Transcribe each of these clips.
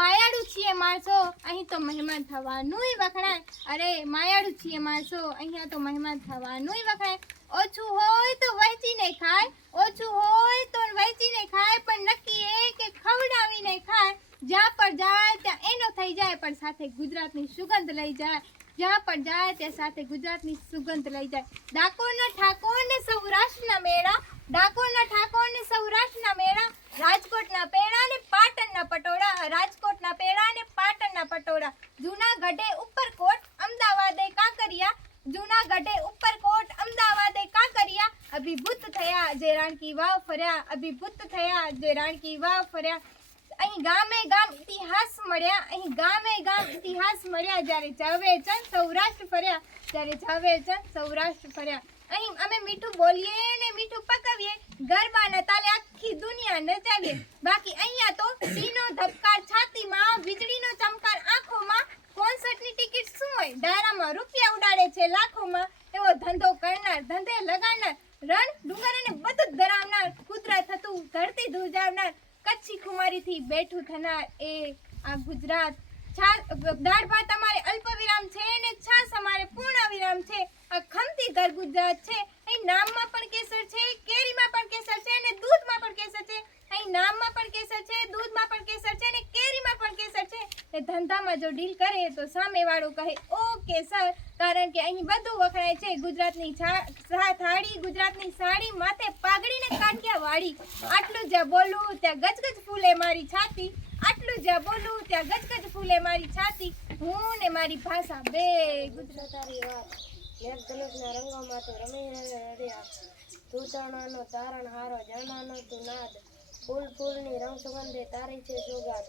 માયાળુ છીએ માણસો, અહીં તો મહેમાન થવાનુંય વખણાય. અરે માયાળુ છીએ માણસો, અહીંયા તો મહેમાન થવાનુંય વખણાય. ઓછું હોય તો વહેંચીને ખાય, ઓછું હોય તો વહેંચીને ખાય, પણ નક્કી એ કે ખવડાવીને ખાય. જ્યાં પર જાય ત્યાં એનો થઈ જાય, પણ સાથે ગુજરાતની સુગંધ લઈ જાય. જ્યાં પણ જાય ત્યાં સાથે ગુજરાતની સુગંધ લઈ જાય. ડાકોરના ઠાકોર ને સૌરાષ્ટ્રના મેળા, ડાકોરના ઠાકોર ને સૌરાષ્ટ્રના મેળા, રાજકોટના પેડા ને પાટણના પટોળા, રાજકોટના પેડા ને પાટણના પટોળા. જૂનાગઢે ઉપરકોટ, અમદાવાદે કાંકરિયા, જૂનાગઢે ઉપરકોટ, અમદાવાદે કાંકરિયા. અભિભૂત થયા જે રાણકી વાવ ફર્યા, અભિભૂત થયા જે રાણકી વાવ ફર્યા. અહીં ગામે ગામ ઇતિહાસ મળ્યા, અહીં ગામે ગામ ઇતિહાસ મળ્યા. જ્યારે ઝવેરચંદ સૌરાષ્ટ્ર ફર્યા, જ્યારે ઝવેરચંદ સૌરાષ્ટ્ર ફર્યા. અહીં અમે મીઠું બોલીએ ને મીઠું પકાવીએ, ગરબાના તાલે આખી દુનિયા નચાવીએ. બાકી અહીંયા તો સીનો ધબકાર છાતીમાં, વીજળીનો ચમકાર આંખોમાં. કોન્સર્ટની ટિકિટ શું હોય, ડાયરામાં રૂપિયા ઉડાડે છે લાખોમાં. એવો ધંધો કરનાર, ધંધે લગાડનાર, રણ ડુંગર અને બધું જ ધરાવનાર, કુદરત હતું ધરતી ધ્રુજાવનાર, કચ્છી ખુમારીથી બેઠું થનાર એ આ ગુજરાત. દાળ ભાત અમારે અલ્પ વિરામ છે ને છાસ અમારે પૂર્ણ વિરામ છે. આ ખમતી ઘર ગુજરાત છે. અહીં નામમાં પણ કેસર છે, કેરીમાં પણ કેસર છે અને દૂધમાં પણ કેસર છે. અહીં નામમાં પણ કેસર છે, દૂધમાં પણ કેસર છે અને કેરીમાં પણ કેસર છે. ને ધંધામાં જો ડીલ કરે તો સામેવાળો કહે ઓકે સર, કારણ કે અહીં બધું વખણાય છે. ગુજરાતની થાળી, ગુજરાતની સાડી, માથે પાઘડી ને કાઠિયા વાળી. આટલું જ્યાં બોલું ત્યાં ગજગજ ફૂલે મારી છાતી, આટલું જ્યાં બોલું ત્યાં ગજગજ ફૂલે મારી છાતી. હું ને મારી ભાષા બે ગુજરાતારી વાત. મેઘધનુષના રંગોમાં તો રમી રહ્યા, તૂતણાનો તારણ હારો, ઝરણાનો તું નાદ, ફૂલ ફૂલની રંગ સુગંધે તારી છે સોગાદ.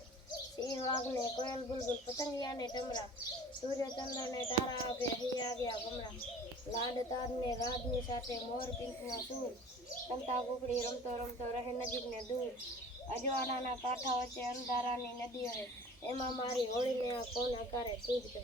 સિંહ વાઘને કોયલ બુલબુલ, પતંગિયાને ટમરા, સૂર્યચંદ્રને તારા આપે હૈયા ગયા ગમરા. લાડ તારને રાતની સાથે મોર પીંછના સૂર, કંતા કુકડી રમતો રમતો રહે નજીક ને દૂર. અજવાળાના કાંઠા વચ્ચે અંધારાની નદી હે, એમાં મારી હોળીને આ કોણ હકારે તું જ કહે.